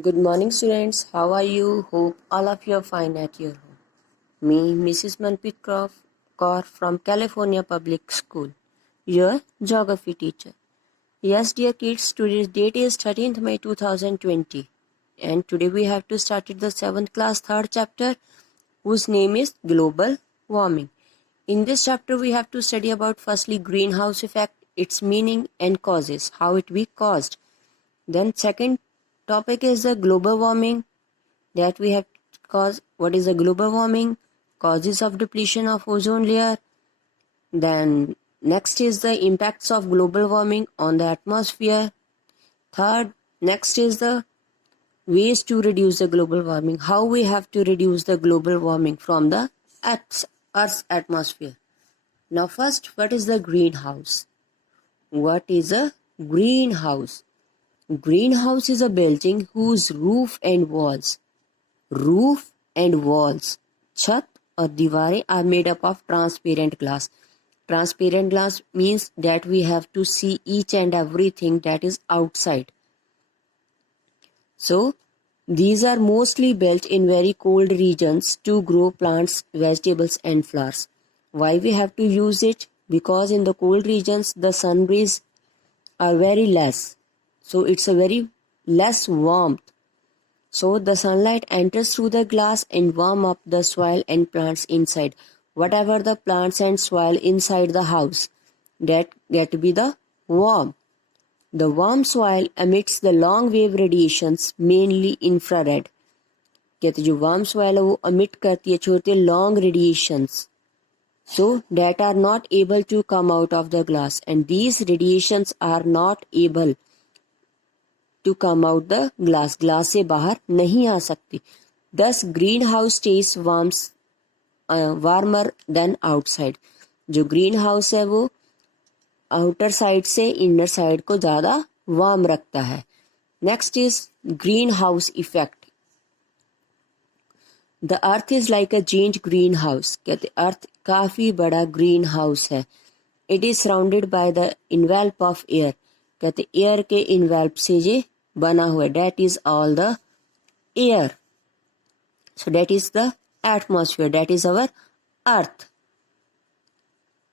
Good morning, students. How are you? Hope all of you are fine at your home. Me, Mrs. Manpreet Kaur from California Public School, your geography teacher. Yes, dear kids, today's date is 13th May 2020, and today we have to start the 7th class 3rd chapter, whose name is Global Warming. In this chapter, we have to study about firstly greenhouse effect, its meaning and causes, how it be caused. Then second topic is the global warming, that we have cause what is the global warming, causes of depletion of ozone layer. Then next is the impacts of global warming on the atmosphere. Third, next is the ways to reduce the global warming, how we have to reduce the global warming from the Earth's atmosphere. Now first, what is the greenhouse? What is a greenhouse? Greenhouse is a building whose roof and walls, छत और दीवारें are made up of transparent glass. Transparent glass means that we have to see each and everything that is outside. So, these are mostly built in very cold regions to grow plants, vegetables and flowers. Why we have to use it? Because in the cold regions the sun rays are very less. So it's a very less warmth. So the sunlight enters through the glass and warm up the soil and plants inside. Whatever the plants and soil inside the house, that get to be the warm. The warm soil emits the long wave radiations, mainly infrared. कहते जो warm soil है वो emit करती है छोटे long radiations, so that are not able to come out of the glass, and these radiations are not able to come out the glass. Glass से बाहर नहीं आ सकती. Thus greenhouse stays warmer than outside. जो greenhouse है वो outer side से inner side को ज़्यादा warm रखता है. Next is greenhouse effect. The earth is like a giant greenhouse. कहते अर्थ काफी बड़ा greenhouse है. It is surrounded by the envelope of air. कहते एयर के इन्वेल्प से ये बना हुआ है. That is all the air. So that is the atmosphere. That is our earth.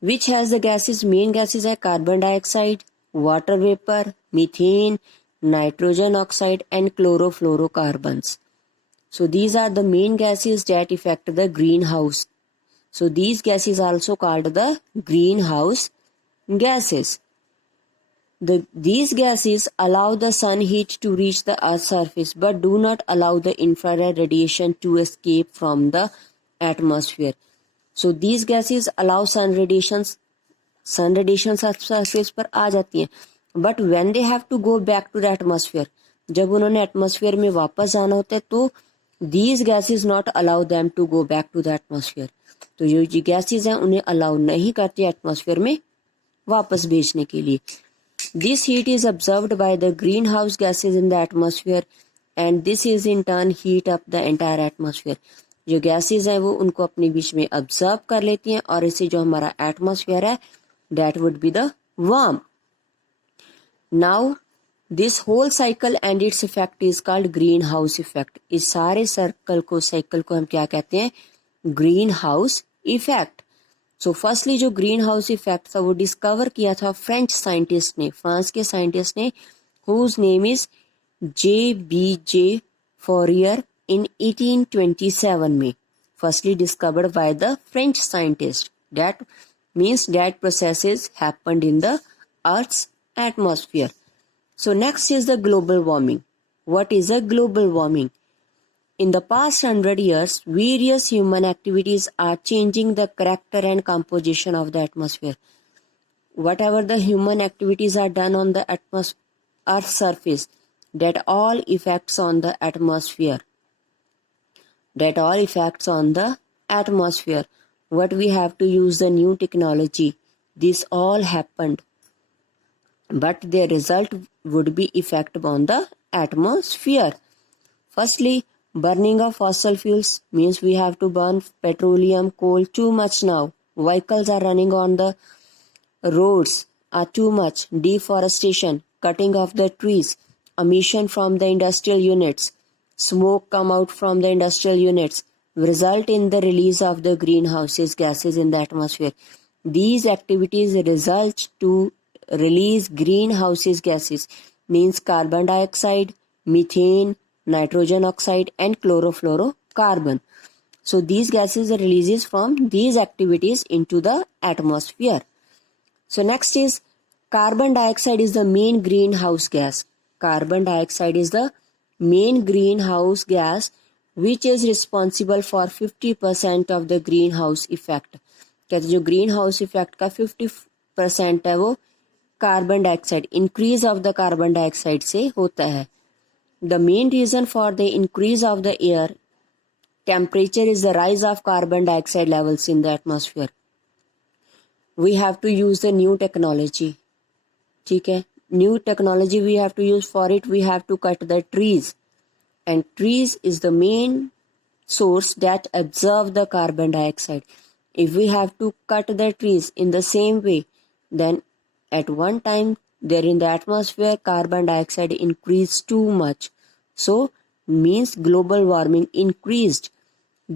Which has the gases? Main gases are carbon dioxide, water vapor, methane, nitrogen oxide and chlorofluorocarbons. So these are the main gases that affect the greenhouse. So these gases are also called the greenhouse gases. These gases allow the sun heat to reach the earth's surface but do not allow the infrared radiation to escape from the atmosphere. So these gases allow sun radiations surface पर आ जाती हैं, but when they have to go back to the atmosphere, जब उन्होंने atmosphere में वापस जाना होता है तो these gases not allow them to go back to the atmosphere. तो जो gases हैं उन्हें allow नहीं करती atmosphere में वापस भेजने के लिए. This heat is absorbed by the greenhouse gases in the atmosphere and this is in turn heat up the entire atmosphere. जो gases हैं वो उनको अपने बीच में absorb कर लेती हैं और इससे जो हमारा atmosphere है that would be the warm. Now this whole cycle and its effect is called greenhouse effect. इस सारे cycle को हम क्या कहते हैं? Greenhouse effect. So firstly जो ग्रीन हाउस इफेक्ट था वो डिस्कवर किया था फ्रेंच साइंटिस्ट ने, फ्रांस के साइंटिस्ट ने, whose name is J.B.J. Fourier in 1827 में. Firstly discovered by the French scientist. That means that processes happened in the Earth's atmosphere. So next is the global warming. What is a global warming? In the past 100 years, various human activities are changing the character and composition of the atmosphere. Whatever the human activities are done on the Earth's surface, that all effects on the atmosphere. What we have to use the new technology. This all happened. But their result would be effect on the atmosphere. Firstly, burning of fossil fuels means we have to burn petroleum, coal too much now. Vehicles are running on the roads are too much. Deforestation, cutting of the trees emission from the industrial units, smoke come out from the industrial units, result in the release of the greenhouse gases in the atmosphere. These activities result to release greenhouse gases, means carbon dioxide, methane, nitrogen oxide and chlorofluorocarbon. So these gases are releases from these activities into the atmosphere. So next is carbon dioxide is the main greenhouse gas. Carbon dioxide is the main greenhouse gas which is responsible for 50% of the greenhouse effect. कहते जो green house effect का 50% है वो carbon dioxide, increase of the carbon dioxide से होता है. The main reason for the increase of the air temperature is the rise of carbon dioxide levels in the atmosphere. We have to use the new technology. ठीक है, new technology we have to use. For it we have to cut the trees, and trees is the main source that absorb the carbon dioxide. If we have to cut the trees in the same way, then at one time there in the atmosphere carbon dioxide increased too much. So means global warming increased.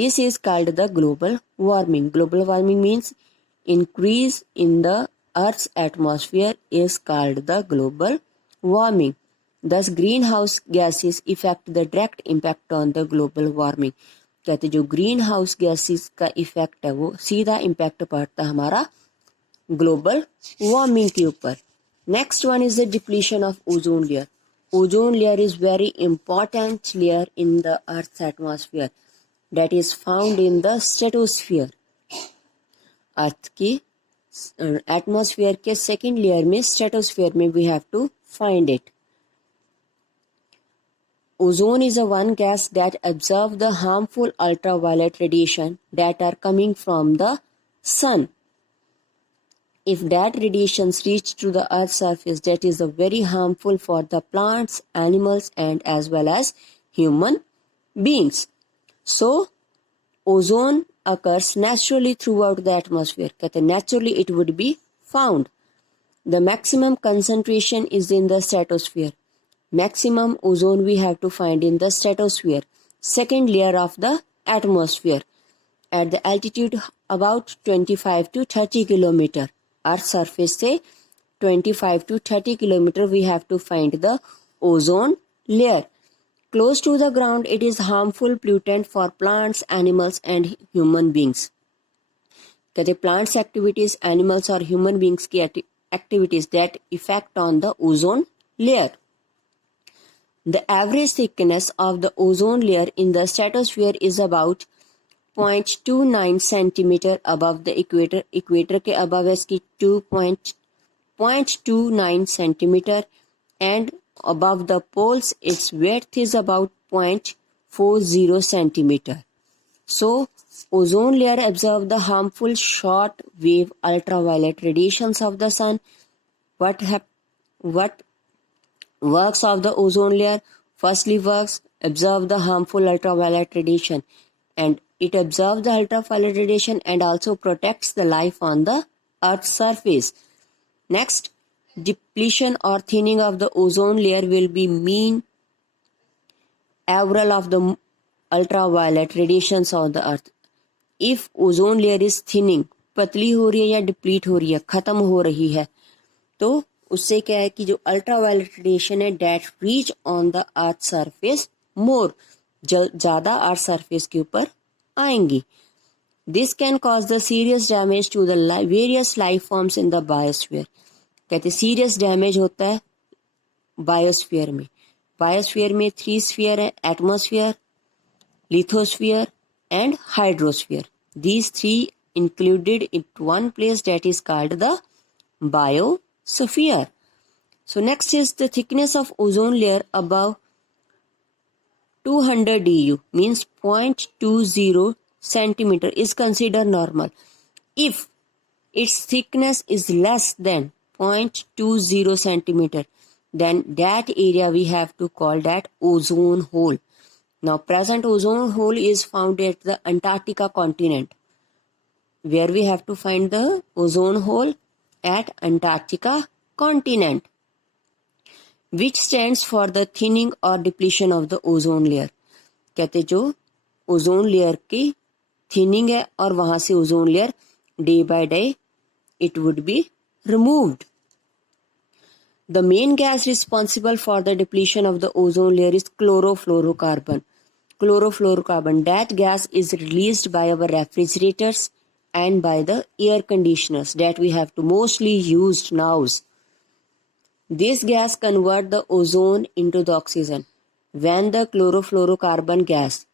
This is called the global warming. Global warming means increase in the Earth's atmosphere is called the global warming. Thus greenhouse gases affect the direct impact on the global warming. कहते जो green house gases का effect है वो सीधा impact पड़ता है हमारा global warming के ऊपर. Next one is the depletion of ozone layer. Ozone layer is very important layer in the earth atmosphere that is found in the stratosphere. Earth की एटमॉस्फेयर के सेकेंड लेयर में stratosphere में we have to find it. Ozone is a one gas that absorbs the harmful ultraviolet radiation that are coming from the sun. If that radiations reach to the earth's surface, that is very harmful for the plants, animals and as well as human beings. So ozone occurs naturally throughout the atmosphere. कहते naturally it would be found. The maximum concentration is in the stratosphere. Maximum ozone we have to find in the stratosphere, second layer of the atmosphere, at the altitude about 25 to 30 kilometer. Earth surface से 25 to 30 kilometer we have to find the ozone layer. Close to the ground it is harmful pollutant for plants, animals and human beings. कहते plants activities, animals or human beings की activities that effect on the ozone layer. The average thickness of the ozone layer in the stratosphere is about 0.29 centimeter above the equator. Equator के above है इसकी 0.29 centimeter and above the poles its width is about 0.40 centimeter. So ozone layer absorbs the harmful short wave ultraviolet radiations of the sun. What works of the ozone layer? Firstly works absorb the harmful ultraviolet radiation, and it absorbs the ultraviolet radiation and also protects the life on the earth's surface. Next, depletion or thinning of the ozone layer will be mean average of the ultraviolet radiations of the earth. If ozone layer is thinning, पतली हो रही है या deplete हो रही है, खत्म हो रही है, तो उससे क्या है कि जो अल्ट्रावायलेट रेडिएशन है that reach on the earth surface more, ज्यादा अर्थ सरफेस के ऊपर आएंगी. This can cause the serious damage to the various life forms in the biosphere. कहते सीरियस डैमेज होता है बायोस्फीयर में. बायोस्फीयर में 3 स्फीयर है, atmosphere, lithosphere and hydrosphere. These 3 included in one place that is called the biosphere. So next is the thickness of ozone layer above 200 DU means 0.20 centimeter is considered normal. If its thickness is less than 0.20 centimeter, then that area we have to call that ozone hole. Now present ozone hole is found at the Antarctica continent. Where we have to find the ozone hole? At Antarctica continent. which stands for the thinning or depletion of the ozone layer. कहते जो ozone layer की thinning है और वहां से ozone layer day by day it would be removed. The main gas responsible for the depletion of the ozone layer is chlorofluorocarbon. Chlorofluorocarbon, that gas is released by our refrigerators and by the air conditioners that we have to mostly used now. This gas convert the ozone into the oxygen. When the chlorofluorocarbon gas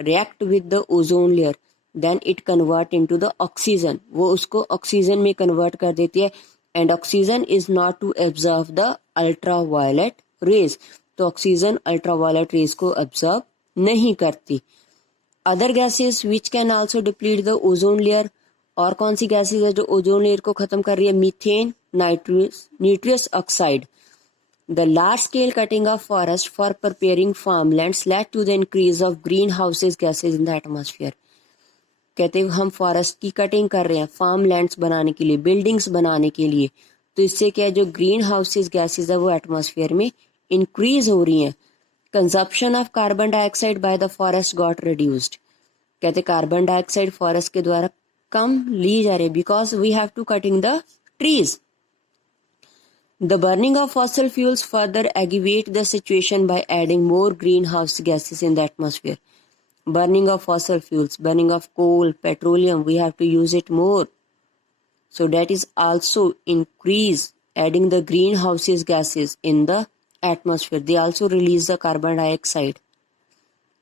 react with the ozone layer, then it convert into the oxygen. वो उसको oxygen में convert कर देती है and oxygen is not to absorb the ultraviolet rays. तो oxygen ultraviolet rays को absorb नहीं करती. Other gases which can also deplete the ozone layer, और कौन सी गैसेज है जो ओजोन लेयर को खत्म कर रही है? Methane, nitrous oxide. The large scale cutting of forest for preparing farmlands led to the increase of greenhouse gases in the atmosphere. कहते हैं हम फॉरेस्ट की कटिंग कर रहे हैं फार्म लैंड्स बनाने के लिए, बिल्डिंग्स बनाने के लिए, तो इससे क्या है जो ग्रीन हाउसेज गैसेज है वो एटमॉस्फेयर में इंक्रीज हो रही हैं. Consumption of carbon dioxide by the forest got reduced. कहते कार्बन डाइऑक्साइड फॉरेस्ट के द्वारा कम ली जा रही है because we have to cutting the trees. The burning of fossil fuels further aggravate the situation by adding more greenhouse gases in the atmosphere. Burning of fossil fuels, burning of coal, petroleum, we have to use it more. So that is also increase adding the greenhouse gases in the atmosphere. They also release the carbon dioxide.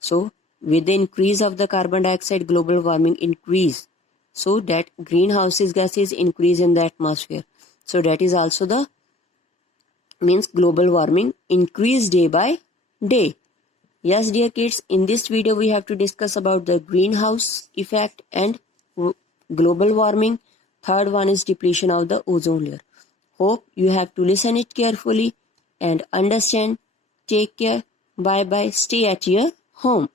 So with the increase of the carbon dioxide, global warming increase. So that greenhouse gases increase in the atmosphere. So that is also the means global warming increase day by day. Yes dear kids, in this video we have to discuss about the greenhouse effect and global warming. Third one is depletion of the ozone layer. Hope you have to listen it carefully and understand. Take care. Bye bye. Stay at your home.